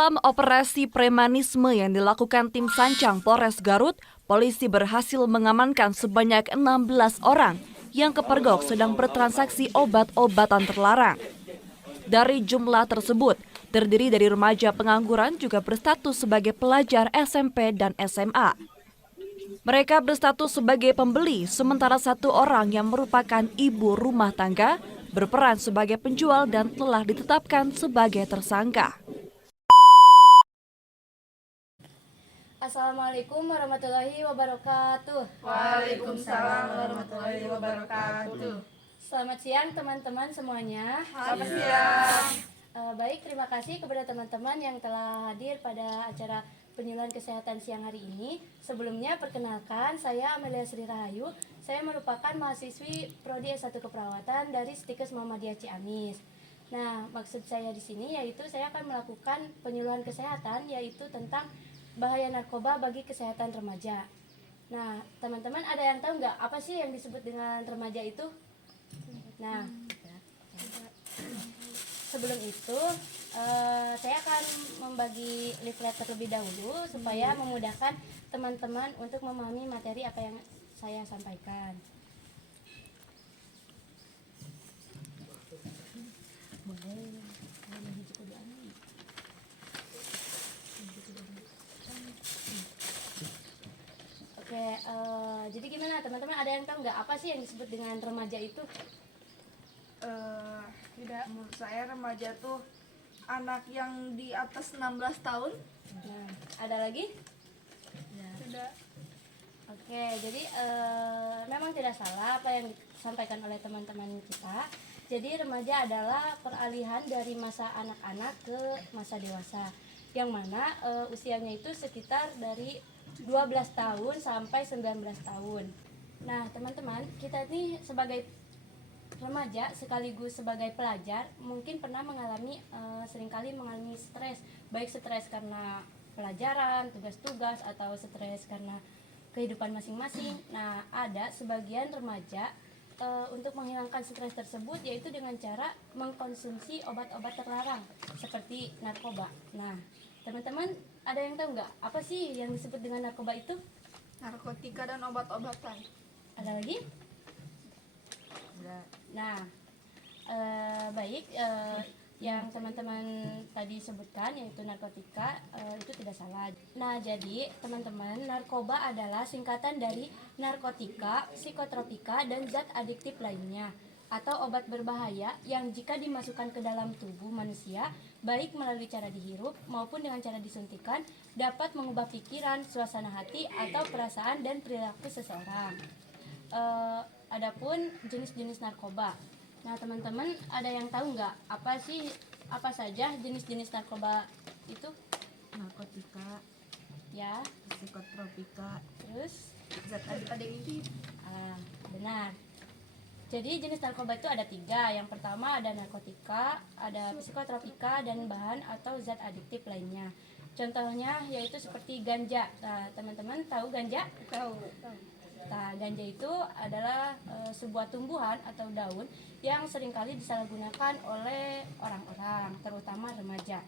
Dalam operasi premanisme yang dilakukan tim Sancang Polres Garut, polisi berhasil mengamankan sebanyak 16 orang yang kepergok sedang bertransaksi obat-obatan terlarang. Dari jumlah tersebut, terdiri dari remaja pengangguran juga berstatus sebagai pelajar SMP dan SMA. Mereka berstatus sebagai pembeli, sementara satu orang yang merupakan ibu rumah tangga berperan sebagai penjual dan telah ditetapkan sebagai tersangka. Assalamualaikum warahmatullahi wabarakatuh. Waalaikumsalam warahmatullahi wabarakatuh. Selamat siang teman-teman semuanya. Selamat siang. Baik, terima kasih kepada teman-teman yang telah hadir pada acara penyuluhan kesehatan siang hari ini. Sebelumnya perkenalkan, saya Amelia Sri Rahayu. Saya merupakan mahasiswi Prodi S1 Keperawatan dari Stikes Muhammadiyah Ciamis. Nah, maksud saya di sini yaitu saya akan melakukan penyuluhan kesehatan yaitu tentang bahaya narkoba bagi kesehatan remaja. Nah, teman-teman ada yang tahu nggak apa sih yang disebut dengan remaja itu? Nah, sebelum itu saya akan membagi leaflet terlebih dahulu supaya memudahkan teman-teman untuk memahami materi apa yang saya sampaikan. Oke, jadi gimana teman-teman, ada yang tahu nggak apa sih yang disebut dengan remaja itu? Tidak, menurut saya remaja tuh anak yang di atas 16 tahun. Nah, ada lagi? Tidak. Oke, jadi memang tidak salah apa yang disampaikan oleh teman-teman kita. Jadi remaja adalah peralihan dari masa anak-anak ke masa dewasa, yang mana usianya itu sekitar dari 12 tahun sampai 19 tahun. Nah, teman-teman, kita ini sebagai remaja sekaligus sebagai pelajar mungkin pernah mengalami seringkali mengalami stres, baik stres karena pelajaran, tugas-tugas, atau stres karena kehidupan masing-masing. Nah, ada sebagian remaja untuk menghilangkan stres tersebut yaitu dengan cara mengkonsumsi obat-obat terlarang seperti narkoba. Nah, teman-teman ada yang tahu nggak apa sih yang disebut dengan narkoba itu? Narkotika dan obat-obatan. Ada lagi? Nah, baik, yang teman-teman tadi sebutkan yaitu narkotika itu tidak salah. Nah, jadi teman-teman, narkoba adalah singkatan dari narkotika, psikotropika, dan zat adiktif lainnya atau obat berbahaya yang jika dimasukkan ke dalam tubuh manusia, baik melalui cara dihirup maupun dengan cara disuntikan, dapat mengubah pikiran, suasana hati, atau perasaan dan perilaku seseorang. Adapun jenis-jenis narkoba. Nah, teman-teman ada yang tahu nggak apa saja jenis-jenis narkoba itu? Narkotika, Ya, psikotropika, terus Zat adiktif. benar. Jadi jenis narkoba itu ada 3. Yang pertama ada narkotika, ada psikotropika, dan bahan atau zat adiktif lainnya. Contohnya yaitu seperti ganja. Nah, teman-teman tahu ganja? Tahu. Nah, ganja itu adalah sebuah tumbuhan atau daun yang seringkali disalahgunakan oleh orang-orang, terutama remaja.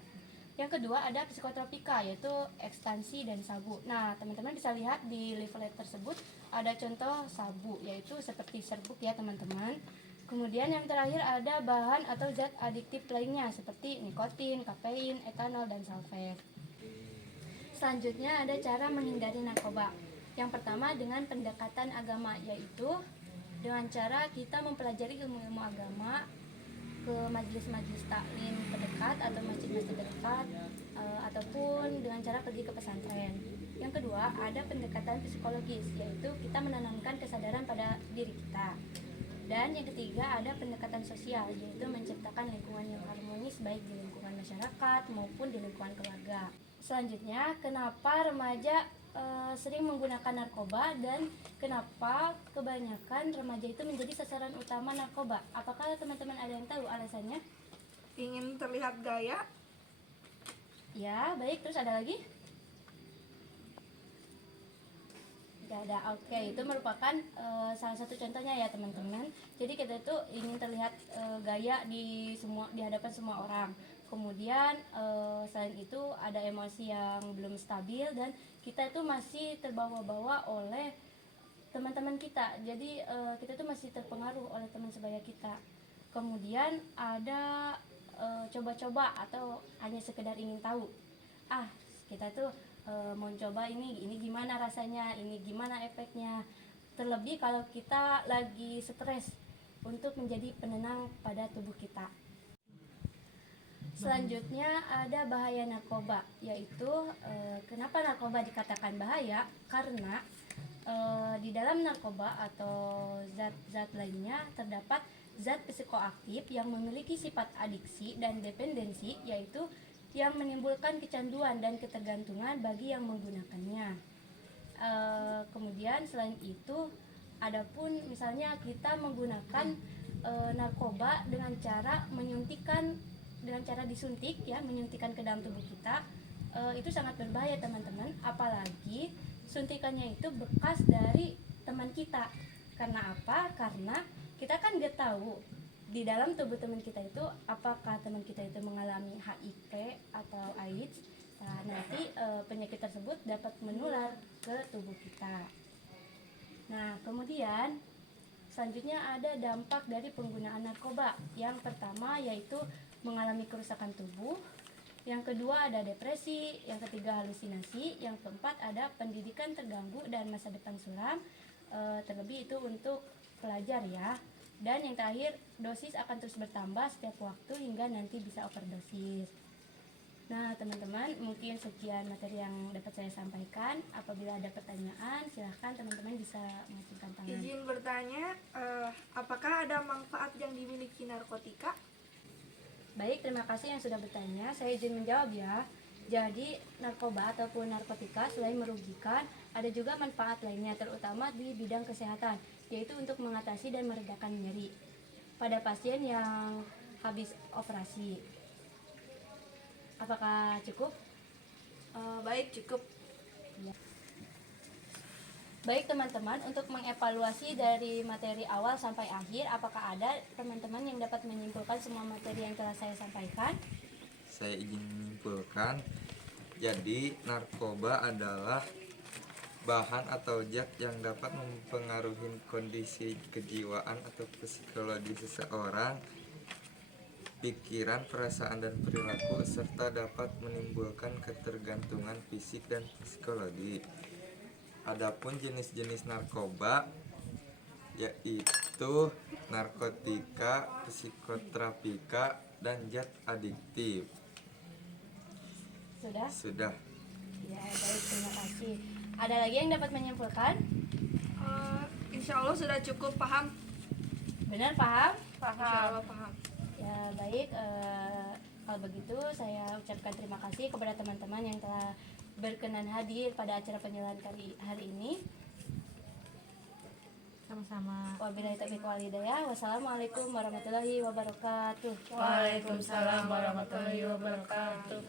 Yang kedua ada psikotropika, yaitu ekstansi dan sabu. Nah, teman-teman bisa lihat di leaflet tersebut ada contoh sabu, yaitu seperti serbuk ya teman-teman. Kemudian yang terakhir ada bahan atau zat adiktif lainnya seperti nikotin, kafein, etanol, dan sulfat. Selanjutnya ada cara menghindari narkoba. Yang pertama dengan pendekatan agama, yaitu dengan cara kita mempelajari ilmu-ilmu agama ke majelis-majelis taklim terdekat atau masjid-masjid terdekat, ataupun dengan cara pergi ke pesantren. Yang kedua ada pendekatan psikologis, yaitu kita menanamkan kesadaran pada diri kita. Dan yang ketiga ada pendekatan sosial, yaitu menciptakan lingkungan yang harmonis baik di lingkungan masyarakat maupun di lingkungan keluarga. Selanjutnya, kenapa remaja sering menggunakan narkoba dan kenapa kebanyakan remaja itu menjadi sasaran utama narkoba? Apakah teman-teman ada yang tahu alasannya? Ingin terlihat gaya. Ya, baik. Terus ada lagi? Tidak ada. Oke, itu merupakan salah satu contohnya ya teman-teman. Jadi kita itu ingin terlihat gaya di hadapan semua orang. Kemudian selain itu ada emosi yang belum stabil dan kita itu masih terbawa-bawa oleh teman-teman kita. Jadi kita itu masih terpengaruh oleh teman sebaya kita. Kemudian ada coba-coba atau hanya sekedar ingin tahu. Kita tuh mau coba ini gimana rasanya, ini gimana efeknya. Terlebih kalau kita lagi stres untuk menjadi penenang pada tubuh kita. Selanjutnya ada bahaya narkoba, yaitu kenapa narkoba dikatakan bahaya? Karena di dalam narkoba atau zat-zat lainnya terdapat zat psikoaktif yang memiliki sifat adiksi dan dependensi, yaitu yang menimbulkan kecanduan dan ketergantungan bagi yang menggunakannya. Kemudian selain itu, adapun misalnya kita menggunakan narkoba dengan cara disuntik ya, menyuntikkan ke dalam tubuh kita, itu sangat berbahaya teman-teman, apalagi suntikannya itu bekas dari teman kita. Karena apa? Karena kita kan nggak tahu di dalam tubuh teman kita itu apakah teman kita itu mengalami HIV atau AIDS. Nah, nanti penyakit tersebut dapat menular ke tubuh kita. Nah, kemudian selanjutnya ada dampak dari penggunaan narkoba. Yang pertama yaitu mengalami kerusakan tubuh, yang kedua ada depresi, yang ketiga halusinasi, yang keempat ada pendidikan terganggu dan masa depan suram, terlebih itu untuk pelajar ya. Dan yang terakhir, dosis akan terus bertambah setiap waktu hingga nanti bisa overdosis. Nah teman-teman, mungkin sekian materi yang dapat saya sampaikan. Apabila ada pertanyaan, silahkan teman-teman bisa mengacungkan tangan. Izin bertanya, apakah ada manfaat yang dimiliki narkotika? Baik, terima kasih yang sudah bertanya. Saya izin menjawab ya. Jadi narkoba ataupun narkotika selain merugikan, ada juga manfaat lainnya, terutama di bidang kesehatan, yaitu untuk mengatasi dan meredakan nyeri pada pasien yang habis operasi. Apakah cukup? Baik, cukup. Baik teman-teman, untuk mengevaluasi dari materi awal sampai akhir, apakah ada teman-teman yang dapat menyimpulkan semua materi yang telah saya sampaikan? Saya izin menyimpulkan, jadi narkoba adalah bahan atau zat yang dapat mempengaruhi kondisi kejiwaan atau psikologi seseorang, pikiran, perasaan, dan perilaku, serta dapat menimbulkan ketergantungan fisik dan psikologi. Adapun jenis-jenis narkoba yaitu narkotika, psikotropika, dan zat adiktif. Sudah. Ya, baik, terima kasih. Ada lagi yang dapat menyimpulkan? Insya Allah sudah cukup paham. Benar paham? Insya Allah paham. Ya, baik. Kalau begitu, saya ucapkan terima kasih kepada teman-teman yang telah berkenan hadir pada acara penyuluhan hari ini. Sama-sama. Wabillahi taufiq wal hidayah. Wassalamualaikum warahmatullahi wabarakatuh. Waalaikumsalam warahmatullahi wabarakatuh.